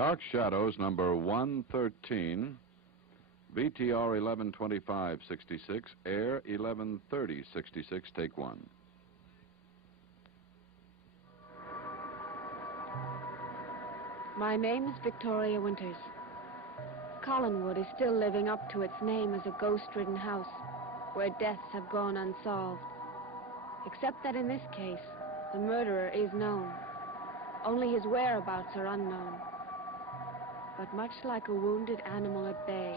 Dark Shadows, number 113, VTR 112566, air 113066, take one. My name is Victoria Winters. Collinwood is still living up to its name as a ghost-ridden house where deaths have gone unsolved. Except that in this case, the murderer is known. Only his whereabouts are unknown. But much like a wounded animal at bay,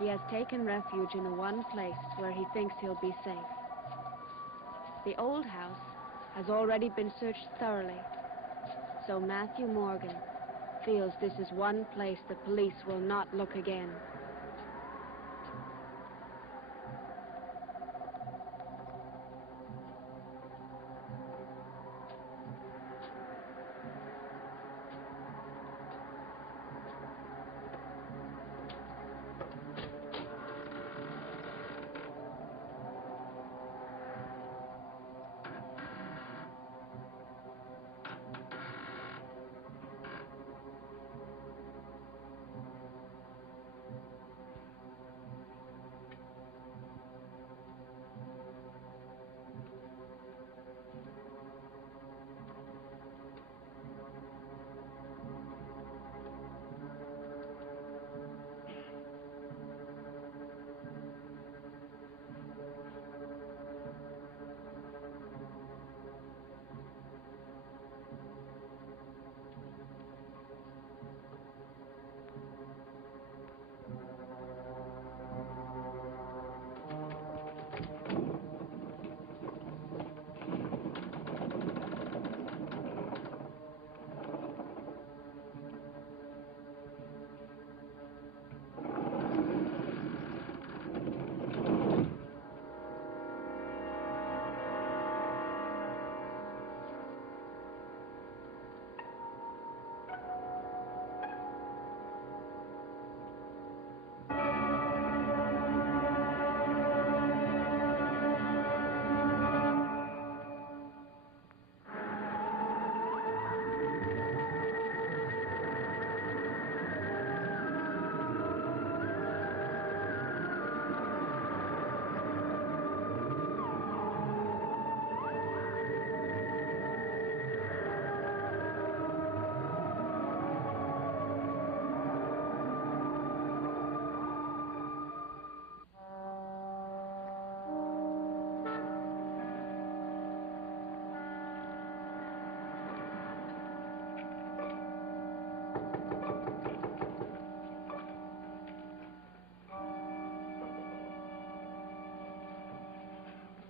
he has taken refuge in the one place where he thinks he'll be safe. The old house has already been searched thoroughly, so Matthew Morgan feels this is one place the police will not look again.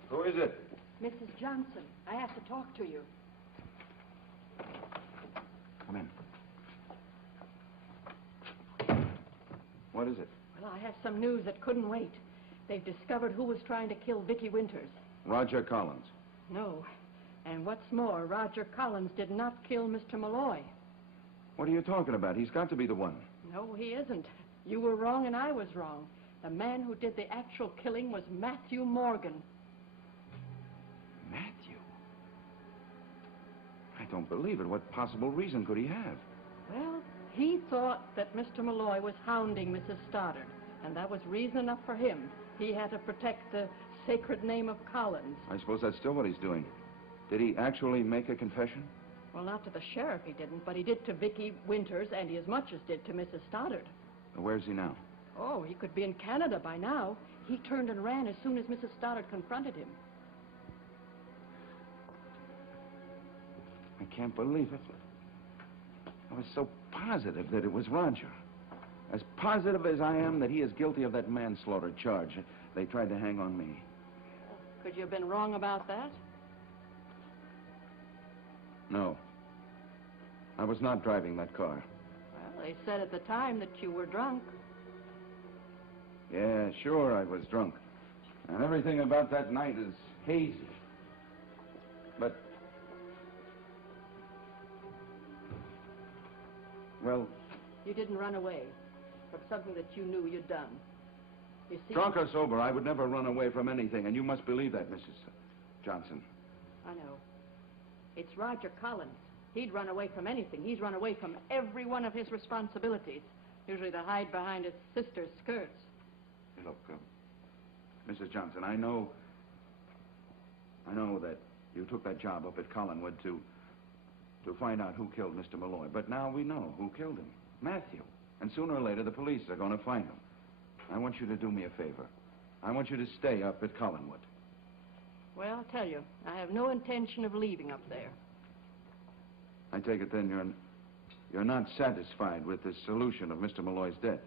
Who is it? Mrs. Johnson. I have to talk to you. Come in. What is it? Well, I have some news that couldn't wait. They've discovered who was trying to kill Vicky Winters. Roger Collins. No. And what's more, Roger Collins did not kill Mr. Malloy. What are you talking about? He's got to be the one. No, he isn't. You were wrong and I was wrong. The man who did the actual killing was Matthew Morgan. Matthew? I don't believe it. What possible reason could he have? Well, he thought that Mr. Malloy was hounding Mrs. Stoddard, and that was reason enough for him. He had to protect the sacred name of Collins. I suppose that's still what he's doing. Did he actually make a confession? Well, not to the sheriff he didn't, but he did to Vicky Winters, and he as much as did to Mrs. Stoddard. Where's he now? Oh, he could be in Canada by now. He turned and ran as soon as Mrs. Stoddard confronted him. I can't believe it. I was so positive that it was Roger. As positive as I am that he is guilty of that manslaughter charge they tried to hang on me. Could you have been wrong about that? No. I was not driving that car. Well, they said at the time that you were drunk. Yeah, sure, I was drunk. And everything about that night is hazy. But... well... You didn't run away from something that you knew you'd done. You see... Drunk or sober, I would never run away from anything, and you must believe that, Mrs. Johnson. I know. It's Roger Collins. He'd run away from anything. He's run away from every one of his responsibilities, usually to hide behind his sister's skirts. Hey, look, Mrs. Johnson, I know that you took that job up at Collinwood to find out who killed Mr. Malloy. But now we know who killed him. Matthew. And sooner or later, the police are going to find him. I want you to do me a favor. I want you to stay up at Collinwood. Well, I'll tell you, I have no intention of leaving up there. I take it then you're not satisfied with the solution of Mr. Malloy's death.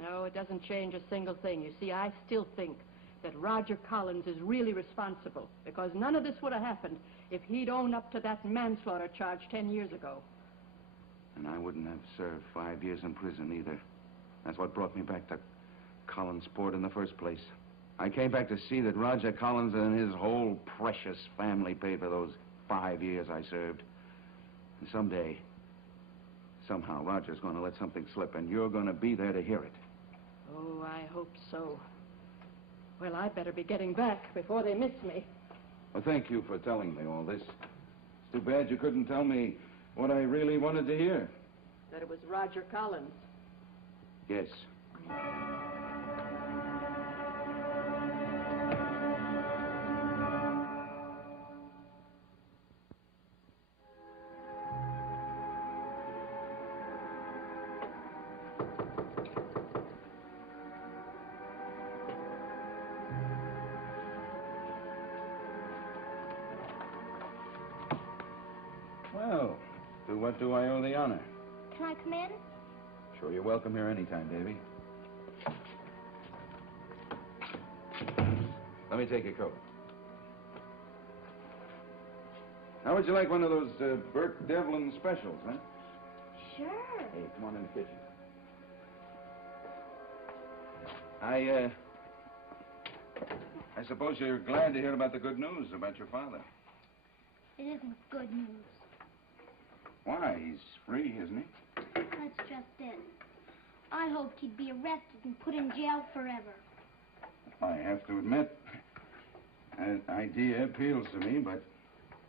No, it doesn't change a single thing. You see, I still think that Roger Collins is really responsible, because none of this would have happened if he'd owned up to that manslaughter charge 10 years ago. And I wouldn't have served 5 years in prison either. That's what brought me back to Collinsport in the first place. I came back to see that Roger Collins and his whole precious family paid for those 5 years I served. And someday, somehow, Roger's going to let something slip, and you're going to be there to hear it. Oh, I hope so. Well, I'd better be getting back before they miss me. Well, thank you for telling me all this. It's too bad you couldn't tell me what I really wanted to hear. That it was Roger Collins. Yes. Well, to what do I owe the honor? Can I come in? Sure, you're welcome here anytime, Davy. Let me take your coat. How would you like one of those Burke Devlin specials, huh? Sure. Hey, come on in the kitchen. I suppose you're glad to hear about the good news about your father. It isn't good news. Why? He's free, isn't he? That's just it. I hoped he'd be arrested and put in jail forever. I have to admit, that idea appeals to me, but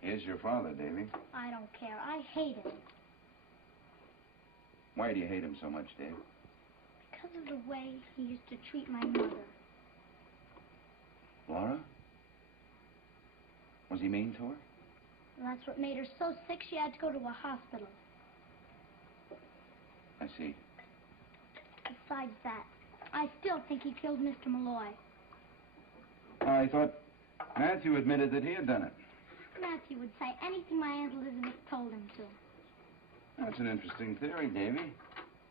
here's your father, Davy. I don't care. I hate him. Why do you hate him so much, Dave? Because of the way he used to treat my mother. Laura? Was he mean to her? That's what made her so sick she had to go to a hospital. I see. Besides that, I still think he killed Mr. Malloy. I thought Matthew admitted that he had done it. Matthew would say anything my Aunt Elizabeth told him to. That's an interesting theory, Davy.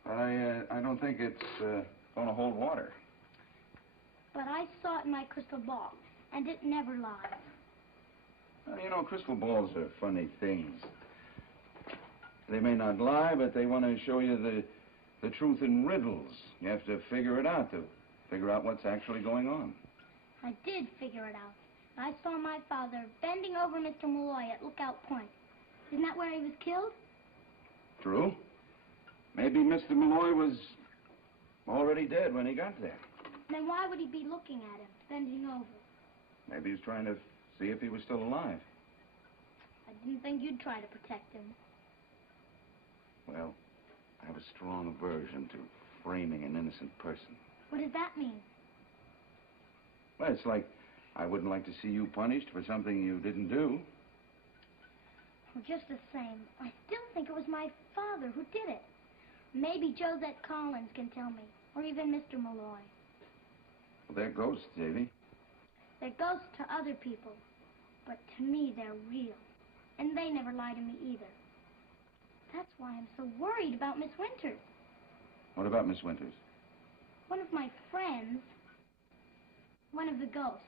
But I don't think it's going to hold water. But I saw it in my crystal ball, and it never lies. Well, you know, crystal balls are funny things. They may not lie, but they want to show you the truth in riddles. You have to figure it out to figure out what's actually going on. I did figure it out. I saw my father bending over Mr. Malloy at Lookout Point. Isn't that where he was killed? True. Maybe Mr. Malloy was already dead when he got there. Then why would he be looking at him, bending over? Maybe he was trying to see if he was still alive. I didn't think you'd try to protect him. Well, I have a strong aversion to framing an innocent person. What does that mean? Well, it's like I wouldn't like to see you punished for something you didn't do. Well, just the same, I still think it was my father who did it. Maybe Josette Collins can tell me, or even Mr. Malloy. Well, they're ghosts, Davy. They're ghosts to other people, but to me they're real. And they never lie to me either. That's why I'm so worried about Miss Winters. What about Miss Winters? One of my friends, one of the ghosts,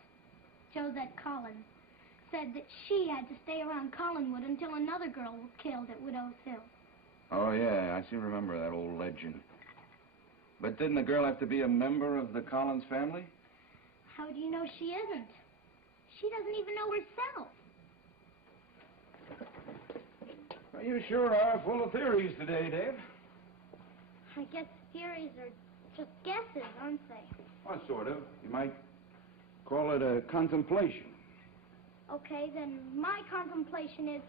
Josette Collins, said that she had to stay around Collinwood until another girl was killed at Widow's Hill. Oh, yeah, I seem to remember that old legend. But didn't the girl have to be a member of the Collins family? How do you know she isn't? She doesn't even know herself. Well, you sure are full of theories today, Dave. I guess theories are just guesses, aren't they? Well, sort of. You might call it a contemplation. Okay, then my contemplation is,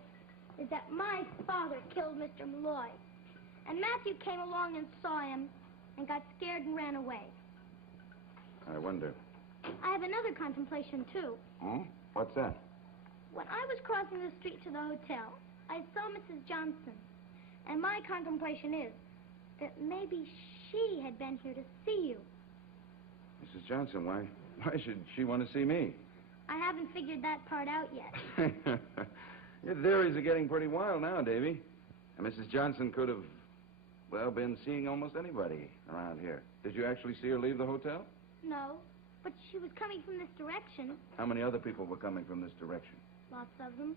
is that my father killed Mr. Malloy. And Matthew came along and saw him and got scared and ran away. I wonder. I have another contemplation, too. Hmm? What's that? When I was crossing the street to the hotel, I saw Mrs. Johnson. And my contemplation is that maybe she had been here to see you. Mrs. Johnson, why should she want to see me? I haven't figured that part out yet. Your theories are getting pretty wild now, Davy. And Mrs. Johnson could have, well, been seeing almost anybody around here. Did you actually see her leave the hotel? No, but she was coming from this direction. How many other people were coming from this direction? Lots of them.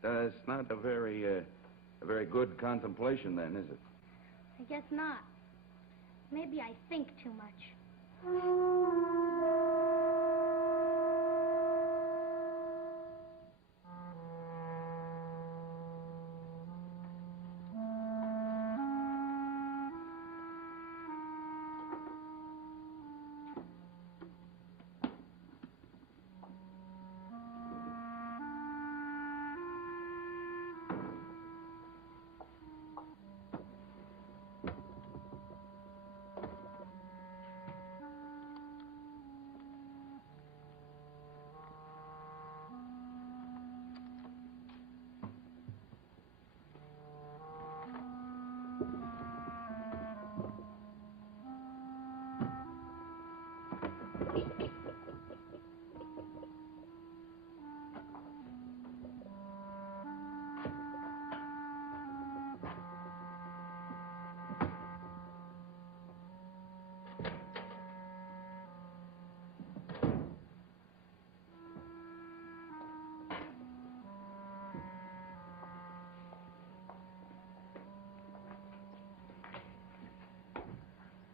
That's not a very good contemplation, then, is it? I guess not. Maybe I think too much.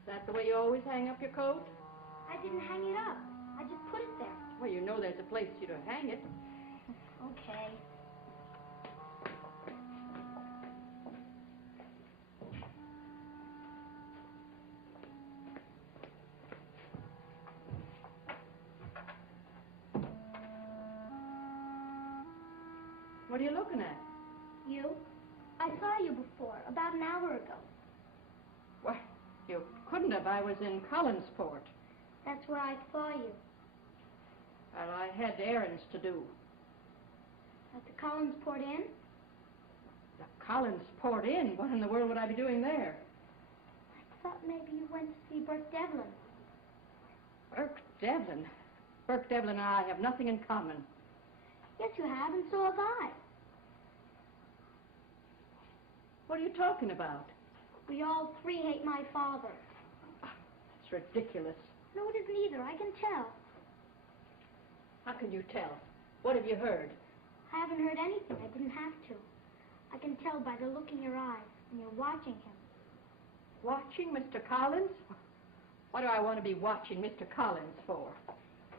Is that the way you always hang up your coat? I didn't hang it up. I just put it there. Well, you know there's a place for you to hang it. Okay. What are you looking at? You? I saw you before, about an hour ago. Why, you couldn't have. I was in Collinsport. That's where I saw you. Well, I had errands to do. At the Collinsport Inn? The Collinsport Inn? What in the world would I be doing there? I thought maybe you went to see Burke Devlin. Burke Devlin? Burke Devlin and I have nothing in common. Yes, you have, and so have I. What are you talking about? We all three hate my father. It's ridiculous. No, it isn't either. I can tell. How can you tell? What have you heard? I haven't heard anything. I didn't have to. I can tell by the look in your eyes when you're watching him. Watching Mr. Collins? What do I want to be watching Mr. Collins for?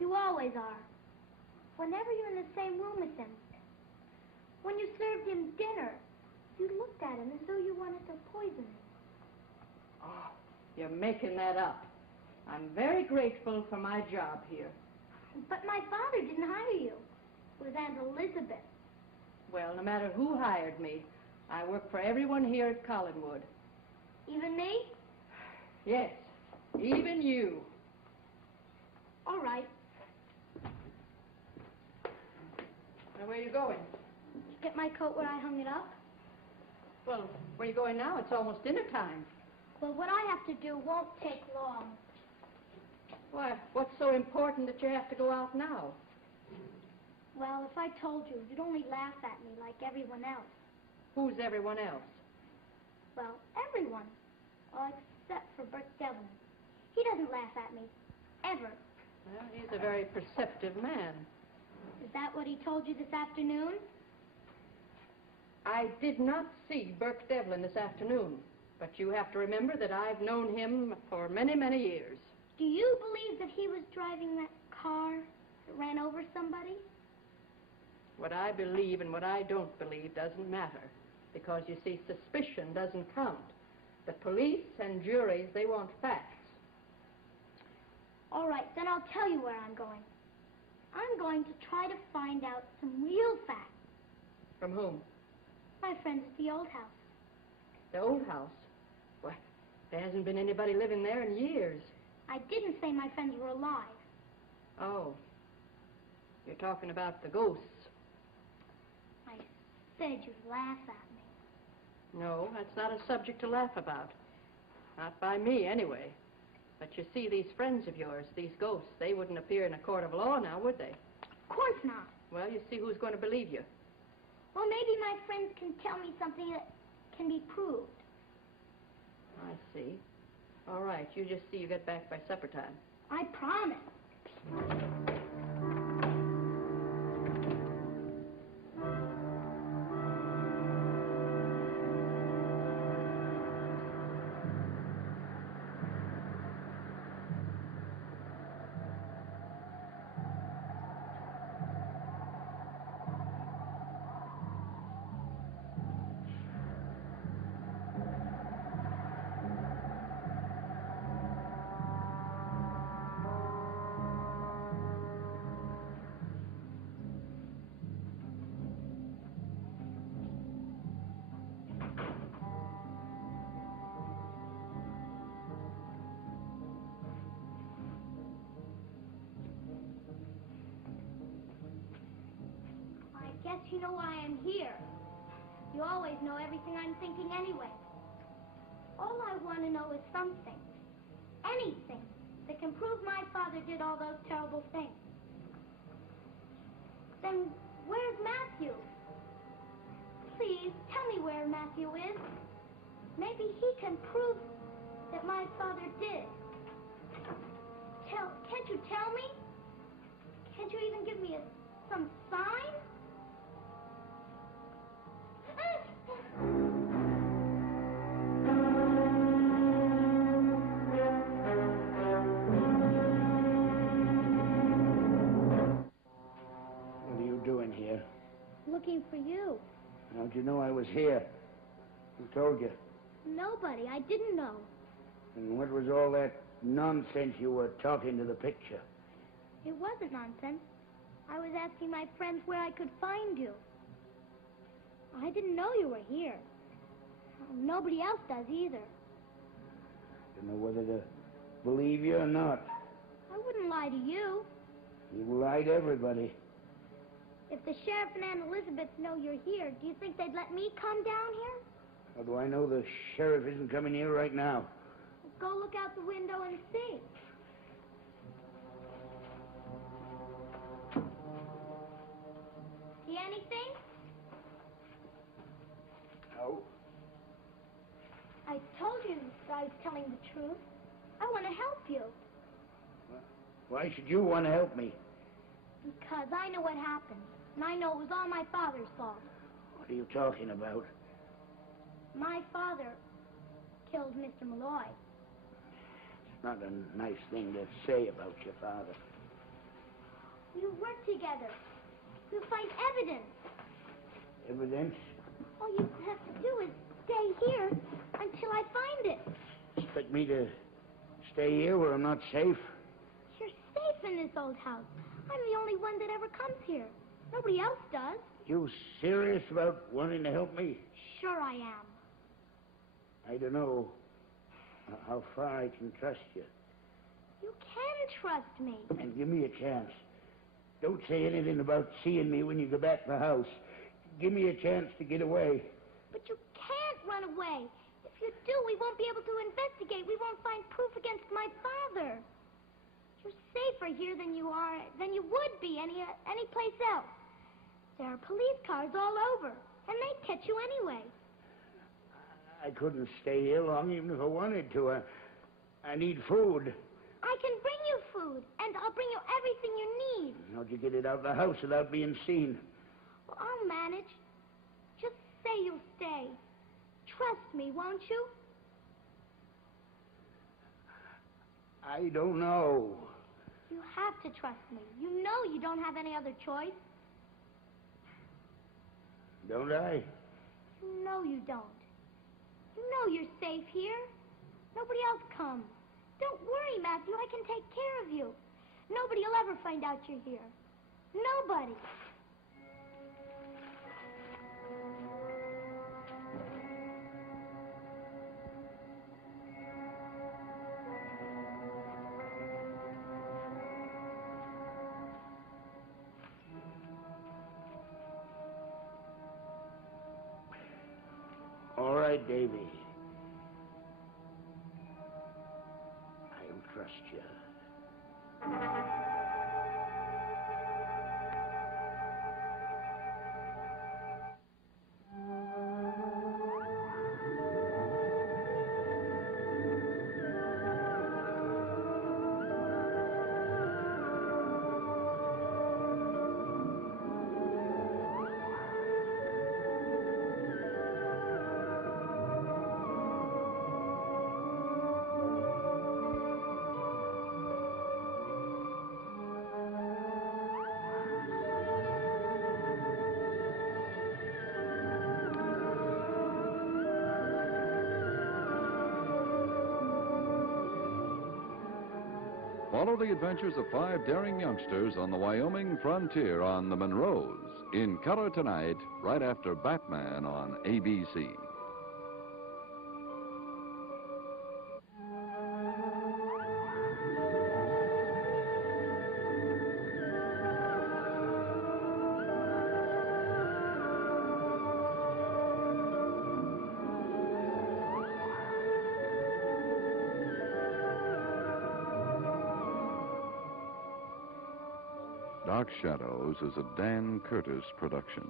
You always are. Whenever you're in the same room with him. When you served him dinner, you looked at him as though you wanted to poison him. Oh, you're making that up. I'm very grateful for my job here. But my father didn't hire you. It was Aunt Elizabeth. Well, no matter who hired me, I work for everyone here at Collinwood. Even me? Yes, even you. All right. Now, where are you going? Did you get my coat where I hung it up? Well, where are you going now? It's almost dinner time. Well, what I have to do won't take long. Why, what's so important that you have to go out now? Well, if I told you, you'd only laugh at me like everyone else. Who's everyone else? Well, everyone. All except for Burke Devlin. He doesn't laugh at me. Ever. Well, he's a very perceptive man. Is that what he told you this afternoon? I did not see Burke Devlin this afternoon, but you have to remember that I've known him for many, many years. Do you believe that he was driving that car that ran over somebody? What I believe and what I don't believe doesn't matter, because, you see, suspicion doesn't count. The police and juries, they want facts. All right, then I'll tell you where I'm going. I'm going to try to find out some real facts. From whom? My friends at the old house. The old house? Why, there hasn't been anybody living there in years. I didn't say my friends were alive. Oh. You're talking about the ghosts. I said you'd laugh at me. No, that's not a subject to laugh about. Not by me, anyway. But you see, these friends of yours, these ghosts, they wouldn't appear in a court of law now, would they? Of course not. Well, you see who's going to believe you. Well, maybe my friends can tell me something that can be proved. I see. All right, you just see you get back by supper time. I promise. I guess you know why I'm here. You always know everything I'm thinking anyway. All I want to know is something, anything, that can prove my father did all those terrible things. Then where's Matthew? Please, tell me where Matthew is. Maybe he can prove that my father did. Can't you tell me? Can't you even give me some sign? What are you doing here? Looking for you. How'd you know I was here? Who told you? Nobody. I didn't know. And what was all that nonsense you were talking to the picture? It wasn't nonsense. I was asking my friends where I could find you. I didn't know you were here. Nobody else does either. I don't know whether to believe you or not. I wouldn't lie to you. You lie to everybody. If the sheriff and Aunt Elizabeth know you're here, do you think they'd let me come down here? How do I know the sheriff isn't coming here right now? Go look out the window and see. See anything? No. I told you that I was telling the truth. I want to help you. Why should you want to help me? Because I know what happened. And I know it was all my father's fault. What are you talking about? My father killed Mr. Malloy. It's not a nice thing to say about your father. You work together. You find evidence. Evidence? All you have to do is stay here until I find it. Expect me to stay here where I'm not safe? You're safe in this old house. I'm the only one that ever comes here. Nobody else does. You serious about wanting to help me? Sure I am. I don't know how far I can trust you. You can trust me. And give me a chance. Don't say anything about seeing me when you go back to the house. Give me a chance to get away. But you can't run away. If you do, we won't be able to investigate. We won't find proof against my father. You're safer here than you would be any place else. There are police cars all over, and they'd catch you anyway. I couldn't stay here long even if I wanted to. I need food. I can bring you food, and I'll bring you everything you need. How'd you get it out of the house without being seen? Well, I'll manage. Just say you'll stay. Trust me, won't you? I don't know. You have to trust me. You know you don't have any other choice. Don't I? You know you don't. You know you're safe here. Nobody else comes. Don't worry, Matthew. I can take care of you. Nobody will ever find out you're here. Nobody. All right, Davy. I'll trust you. Follow the adventures of 5 daring youngsters on the Wyoming frontier on the Monroes in color tonight, right after Batman on ABC. Dark Shadows is a Dan Curtis production.